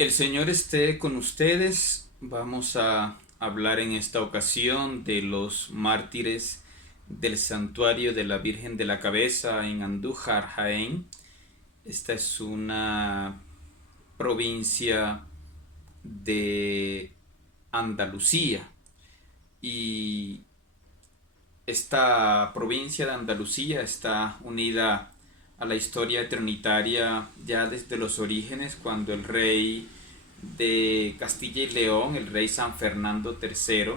El Señor esté con ustedes. Vamos a hablar en esta ocasión de los mártires del santuario de la Virgen de la Cabeza en Andújar, Jaén. Esta es una provincia de Andalucía y esta provincia de Andalucía está unida a la historia trinitaria ya desde los orígenes, cuando el rey de Castilla y León, el rey San Fernando III,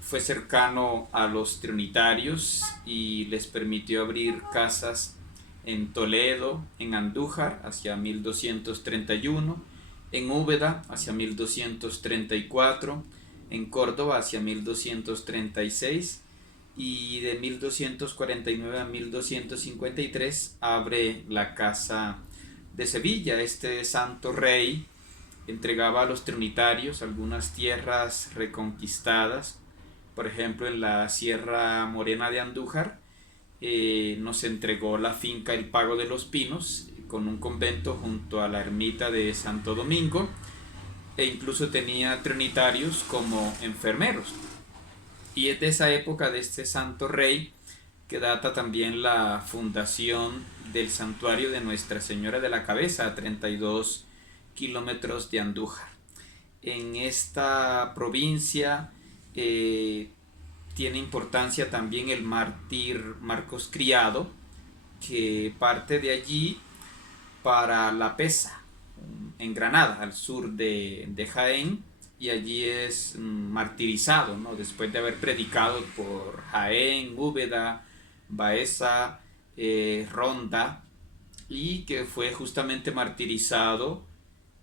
fue cercano a los trinitarios y les permitió abrir casas en Toledo, en Andújar hacia 1231, en Úbeda hacia 1234, en Córdoba hacia 1236 y de 1249 a 1253 abre la Casa de Sevilla. Este santo rey entregaba a los trinitarios algunas tierras reconquistadas, por ejemplo en la Sierra Morena de Andújar. Nos entregó la finca El Pago de los Pinos con un convento junto a la ermita de Santo Domingo, e incluso tenía trinitarios como enfermeros. Y es de esa época de este santo rey que data también la fundación del santuario de Nuestra Señora de la Cabeza, a 32 kilómetros de Andújar. En esta provincia tiene importancia también el mártir Marcos Criado, que parte de allí para La Pesa, en Granada, al sur de Jaén, y allí es martirizado, ¿no? Después de haber predicado por Jaén, Úbeda, Baeza, Ronda, y que fue justamente martirizado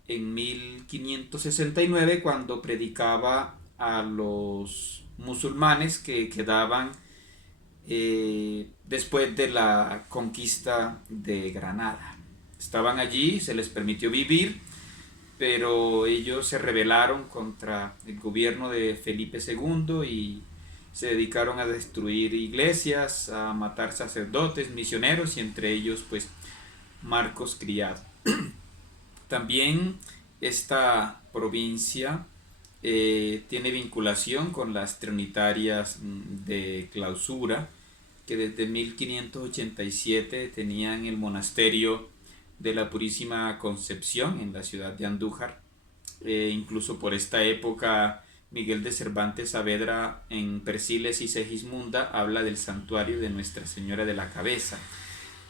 en 1569 cuando predicaba a los musulmanes que quedaban después de la conquista de Granada. Estaban allí, se les permitió vivir, pero ellos se rebelaron contra el gobierno de Felipe II y se dedicaron a destruir iglesias, a matar sacerdotes, misioneros, y entre ellos pues Marcos Criado. También esta provincia tiene vinculación con las trinitarias de Clausura, que desde 1587 tenían el monasterio de la Purísima Concepción en la ciudad de Andújar. Incluso por esta época Miguel de Cervantes Saavedra en Persiles y Segismunda habla del santuario de Nuestra Señora de la Cabeza.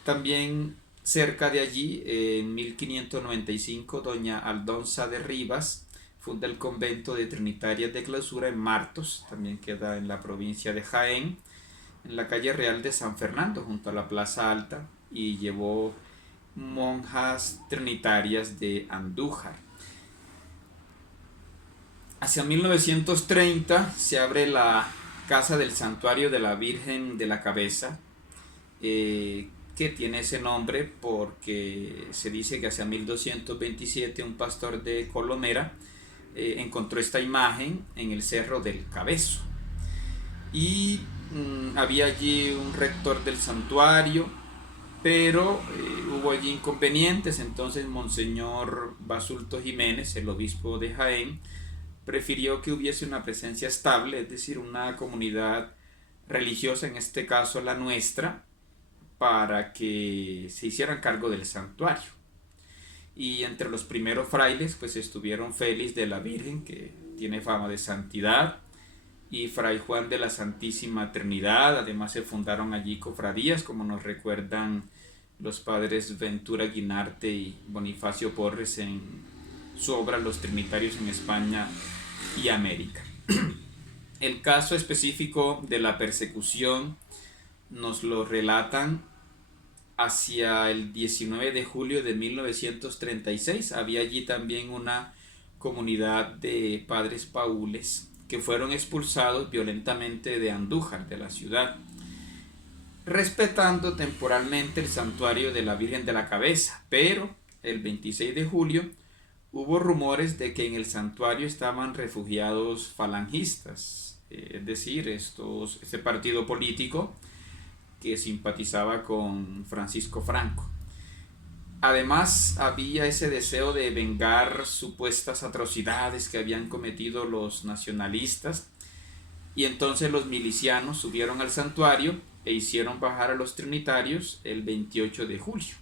También cerca de allí, en 1595, doña Aldonza de Rivas funda el convento de Trinitarias de Clausura en Martos, también queda en la provincia de Jaén, en la calle Real de San Fernando, junto a la Plaza Alta, y llevó monjas trinitarias de Andújar. Hacia 1930 se abre la Casa del Santuario de la Virgen de la Cabeza, que tiene ese nombre porque se dice que hacia 1227 un pastor de Colomera encontró esta imagen en el Cerro del Cabezo, y había allí un rector del santuario, pero hubo allí inconvenientes. Entonces Monseñor Basulto Jiménez, el obispo de Jaén, prefirió que hubiese una presencia estable, es decir, una comunidad religiosa, en este caso la nuestra, para que se hicieran cargo del santuario. Y entre los primeros frailes pues estuvieron Félix de la Virgen, que tiene fama de santidad, y Fray Juan de la Santísima Trinidad. Además se fundaron allí cofradías, como nos recuerdan los padres Ventura Guinarte y Bonifacio Porres en su obra Los Trinitarios en España y América. El caso específico de la persecución nos lo relatan hacia el 19 de julio de 1936. Había allí también una comunidad de padres paules que fueron expulsados violentamente de Andújar, de la ciudad, respetando temporalmente el santuario de la Virgen de la Cabeza. Pero el 26 de julio hubo rumores de que en el santuario estaban refugiados falangistas, es decir, este partido político que simpatizaba con Francisco Franco. Además, había ese deseo de vengar supuestas atrocidades que habían cometido los nacionalistas, y entonces los milicianos subieron al santuario e hicieron bajar a los trinitarios el 28 de julio.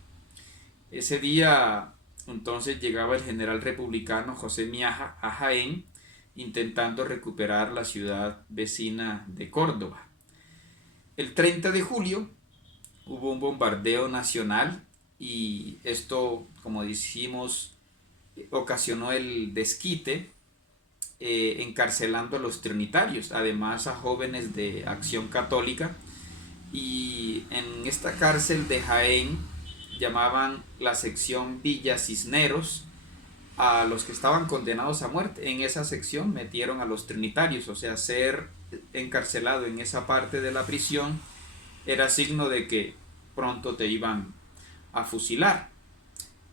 Ese día entonces llegaba el general republicano José Miaja a Jaén, intentando recuperar la ciudad vecina de Córdoba. El 30 de julio hubo un bombardeo nacional y esto, como decimos, ocasionó el desquite, encarcelando a los trinitarios, además a jóvenes de Acción Católica, y en esta cárcel de Jaén llamaban la sección Villa Cisneros a los que estaban condenados a muerte. En esa sección metieron a los trinitarios, o sea, ser encarcelado en esa parte de la prisión era signo de que pronto te iban a fusilar.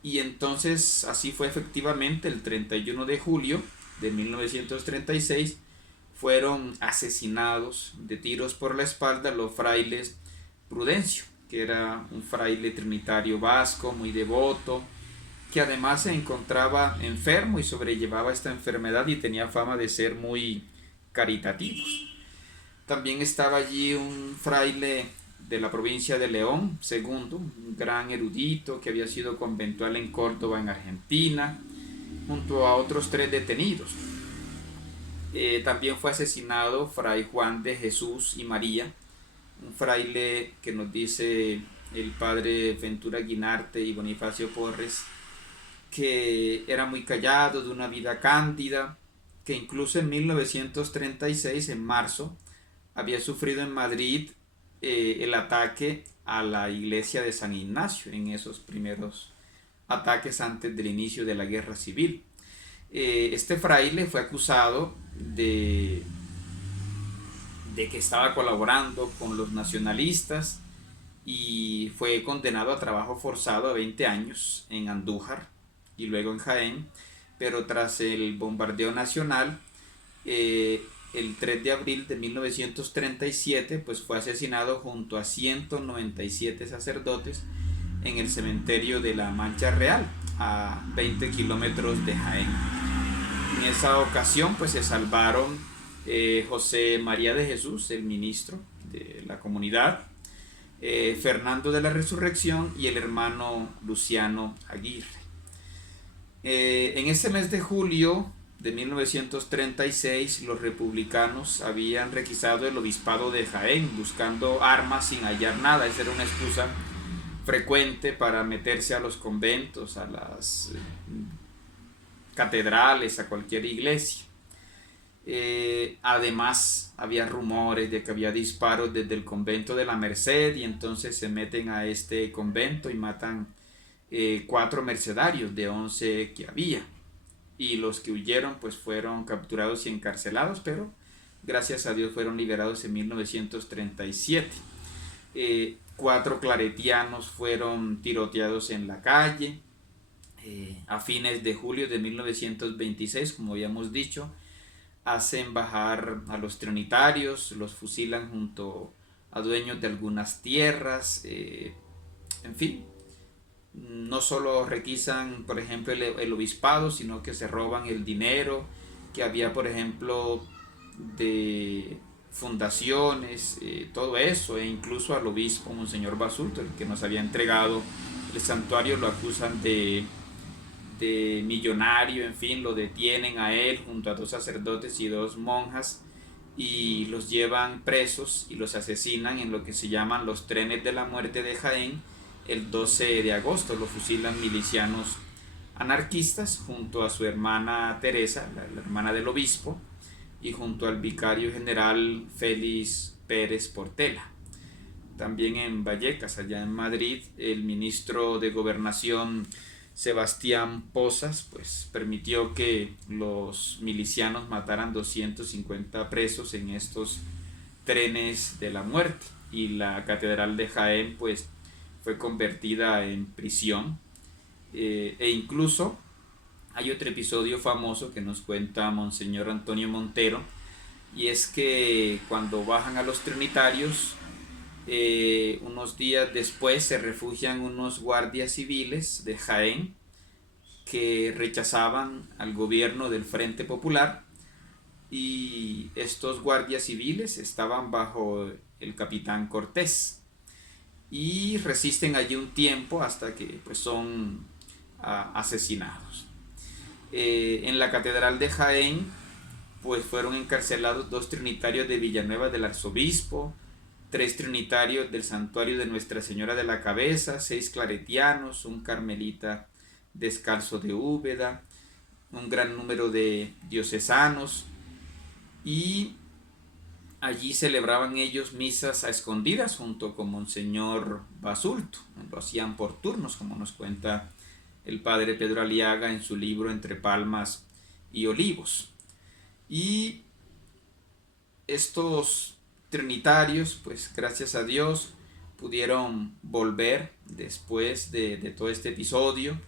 Y entonces así fue efectivamente. El 31 de julio de 1936 fueron asesinados de tiros por la espalda los frailes Prudencio, que era un fraile trinitario vasco muy devoto, que además se encontraba enfermo y sobrellevaba esta enfermedad y tenía fama de ser muy caritativo. También estaba allí un fraile de la provincia de León, segundo, un gran erudito que había sido conventual en Córdoba, en Argentina, junto a otros 3 detenidos. También fue asesinado Fray Juan de Jesús y María, un fraile que nos dice el padre Ventura Guinarte y Bonifacio Porres, que era muy callado, de una vida cándida, que incluso en 1936, en marzo, había sufrido en Madrid el ataque a la iglesia de San Ignacio, en esos primeros ataques antes del inicio de la guerra civil. Este fraile fue acusado de que estaba colaborando con los nacionalistas y fue condenado a trabajo forzado a 20 años en Andújar y luego en Jaén, pero tras el bombardeo nacional, el 3 de abril de 1937, pues fue asesinado junto a 197 sacerdotes en el cementerio de la Mancha Real, a 20 kilómetros de Jaén. En esa ocasión pues se salvaron José María de Jesús, el ministro de la comunidad, Fernando de la Resurrección y el hermano Luciano Aguirre. En ese mes de julio de 1936 los republicanos habían requisado el obispado de Jaén buscando armas sin hallar nada. Esa era una excusa frecuente para meterse a los conventos, a las catedrales, a cualquier iglesia. Además había rumores de que había disparos desde el convento de la Merced y entonces se meten a este convento y matan 4 mercedarios de 11 que había, y los que huyeron pues fueron capturados y encarcelados, pero gracias a Dios fueron liberados en 1937. 4 claretianos fueron tiroteados en la calle. A fines de julio de 1926, como habíamos dicho, hacen bajar a los trinitarios, los fusilan junto a dueños de algunas tierras, en fin. No solo requisan, por ejemplo, el obispado, sino que se roban el dinero que había, por ejemplo, de fundaciones, todo eso, e incluso al obispo Monseñor Basulto, el que nos había entregado el santuario, lo acusan de millonario, en fin, lo detienen a él junto a 2 sacerdotes y 2 monjas y los llevan presos y los asesinan en lo que se llaman los trenes de la muerte de Jaén. El 12 de agosto lo fusilan milicianos anarquistas junto a su hermana Teresa, la hermana del obispo, y junto al vicario general Félix Pérez Portela. También en Vallecas, allá en Madrid, el ministro de Gobernación Sebastián Pozas pues permitió que los milicianos mataran 250 presos en estos trenes de la muerte, y la catedral de Jaén pues fue convertida en prisión. E incluso hay otro episodio famoso que nos cuenta Monseñor Antonio Montero, y es que cuando bajan a los trinitarios Unos días después se refugian unos guardias civiles de Jaén que rechazaban al gobierno del Frente Popular, y estos guardias civiles estaban bajo el capitán Cortés y resisten allí un tiempo hasta que pues son asesinados. En la catedral de Jaén pues fueron encarcelados dos trinitarios de Villanueva del Arzobispo, tres trinitarios del santuario de Nuestra Señora de la Cabeza, seis claretianos, un carmelita descalzo de Úbeda, un gran número de diocesanos, y allí celebraban ellos misas a escondidas junto con Monseñor Basulto. Lo hacían por turnos, como nos cuenta el padre Pedro Aliaga en su libro Entre Palmas y Olivos. Y estos trinitarios, pues gracias a Dios, pudieron volver después de todo este episodio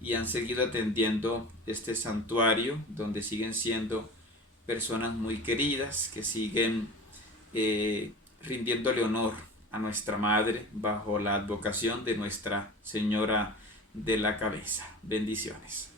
y han seguido atendiendo este santuario donde siguen siendo personas muy queridas que siguen rindiéndole honor a nuestra Madre bajo la advocación de Nuestra Señora de la Cabeza. Bendiciones.